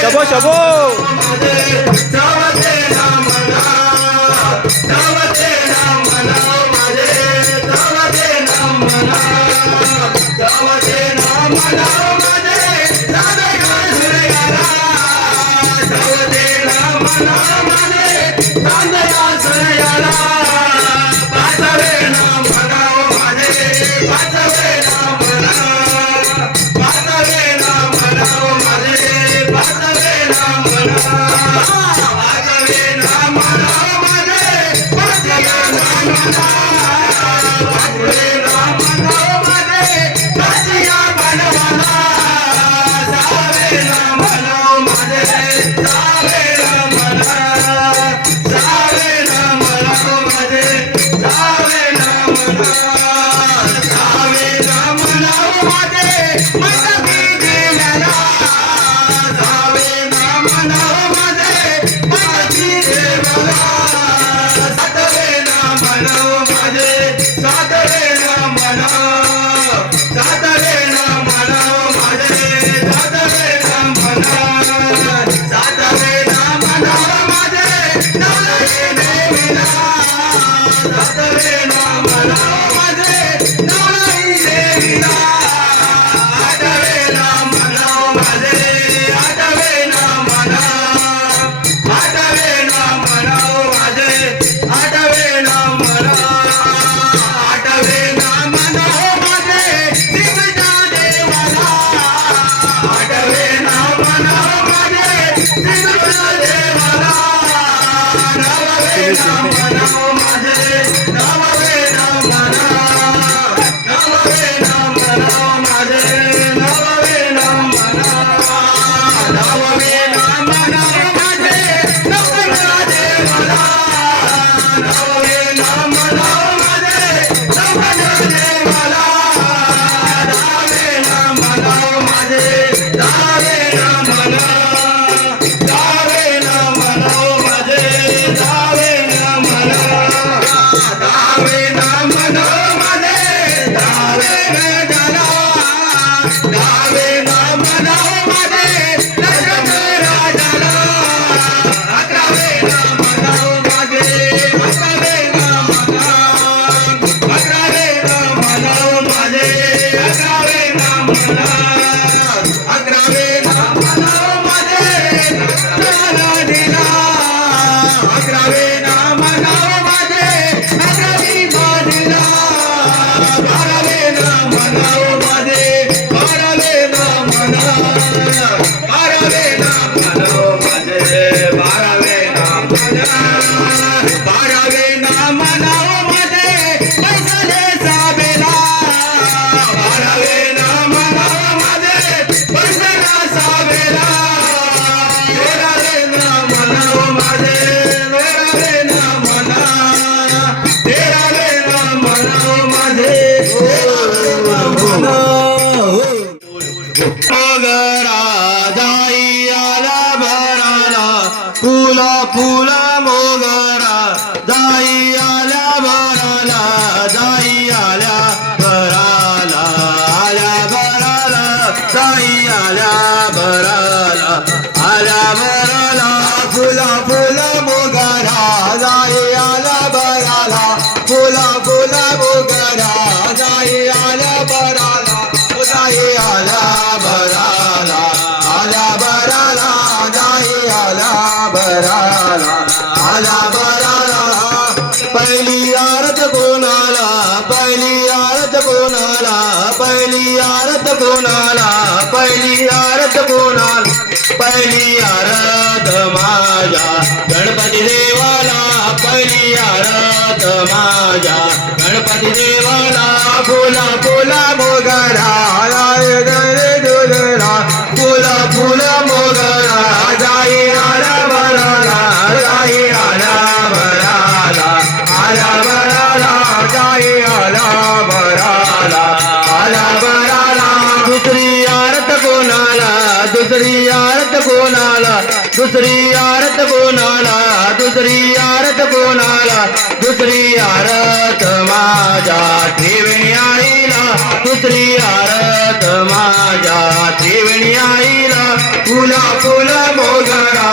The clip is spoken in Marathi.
शबो शबो फुला फुला मोगरा जाई आल्या बराला जाई आल्या बराला आल्या बराला जाई आल्या बराला आल्या बराला फुला फुला मोगरा जाई आल्या बराला फुला फुला मोगरा जाई आल्या बराला जाई आल्या बराला आल्या बराला जाई आल्या बराला आल्या बराला पहिली आरत कोणाला पहिली आरत कोणाला पहिली आरत कोणाला पहिली आरत कोणाला पहिली आरत माझ्या गणपती देवाला पहिली आरत माझ्या गणपती देवाला फुला फुला मोगरा राय रे दुलरा फुला फुला मोगरा जाई आला बराला जाई आला बराला आला बराला जाई आला बराला आला बराला दुसरी आरत कोणाला दुसरी आरत कोणाला दुसरी आरत कोणाला दुसरी आरत कोणाला दुसरी आरत माझ्या त्रिवेणी आईला दुसरी आरत माझ्या त्रिवेणी आईला फुला फुला मोगरा